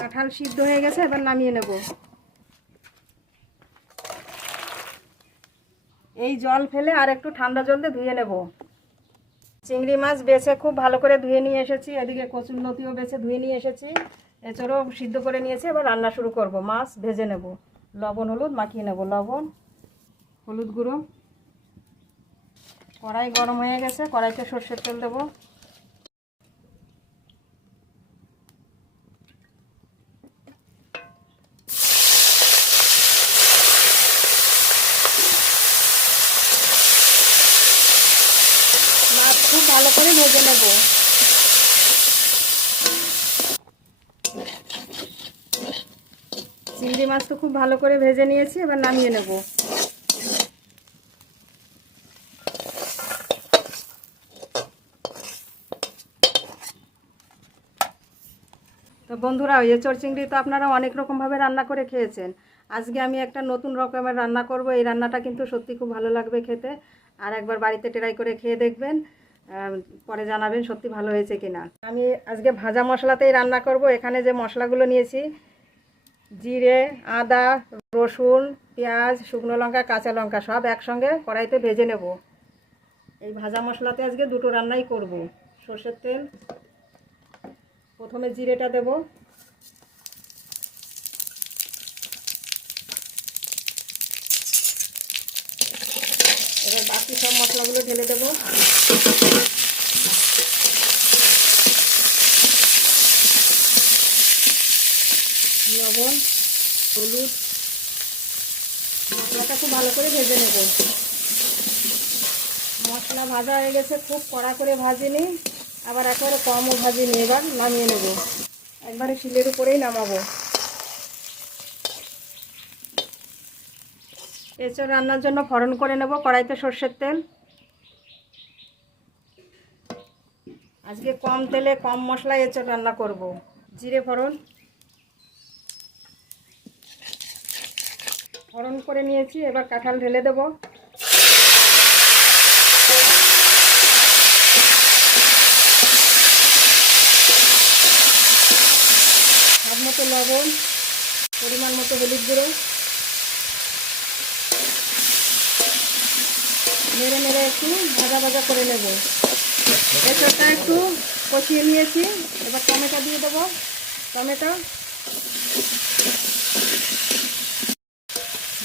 কাঁঠাল সিদ্ধ হয়ে গেছে, এবার নামিয়ে নেব। এই জল ফেলে আর একটু ঠান্ডা জল দিয়ে ধুয়ে নেব। চিংড়ি মাছ বেছে খুব ভালো করে ধুয়ে নিয়ে এসেছি, এদিকে কচুরলতিও বেছে ধুয়ে নিয়ে এসেছি, এছাড়াও সিদ্ধ করে নিয়েছি। এবার রান্না শুরু করব। মাছ ভেজে নেব, লবণ হলুদ মাখিয়ে নেব, লবণ হলুদ গুঁড়ো। কড়াই গরম হয়ে গেছে, কড়াইতে সরষের তেল দেবো। মাছ খুব ভালো করে ভেজে নেব। চিংড়ি মাছ তো খুব ভালো করে ভেজে নিয়েছি, এবার নামিয়ে নেব। তো বন্ধুরা, এঁচোড় চিংড়ি তো আপনারা অনেক রকমভাবে রান্না করে খেয়েছেন। আজকে আমি একটা নতুন রকমের রান্না করব। এই রান্নাটা কিন্তু সত্যি খুব ভালো লাগবে খেতে। আর একবার বাড়িতে ট্রাই করে খেয়ে দেখবেন, পরে জানাবেন সত্যি ভালো হয়েছে কিনা। আমি আজকে ভাজা মশলাতেই রান্না করব। এখানে যে মশলাগুলো নিয়েছি, জিরে, আদা, রসুন, পেঁয়াজ, শুকনো লঙ্কা, কাঁচা লঙ্কা সব একসঙ্গে কড়াইতে ভেজে নেব। এই ভাজা মশলাতে আজকে দুটো রান্নাই করব। সরষের তেল, প্রথমে জিরেটা দেব, এবার বাকি সব মশলাগুলো ঢেলে দেব। লবণ, হলুদ, মশলাটা খুব ভালো করে ভেজে নেব। মশলা ভাজা হয়ে গেছে, খুব কড়া করে ভাজিনি, আবার একেবারে কমও ভাজিনি। এবার নামিয়ে নেব, একবারে শিলের উপরেই নামাবো। এঁচোড় রান্নার জন্য ফোড়ন করে নেব। কড়াইতে সরষের তেল। আজকে কম তেলে কম মশলায় এঁচোড় রান্না করব। জিরে ফোড়ন, ফোড়ন করে নিয়েছি, এবার কাঁঠাল ঢেলে দেব। স্বাদ মতো লবণ, পরিমাণ মতো হলুদ গুঁড়ো, নেড়ে নেড়ে একটু ভাজা ভাজা করে নেব। এঁচোড়টা একটু কষিয়ে নিয়েছি, এবার টমেটো দিয়ে দেবো। টমেটো,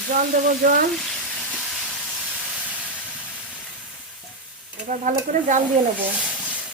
জল দেবো, জল। এবার ভালো করে জাল দিয়ে নেব।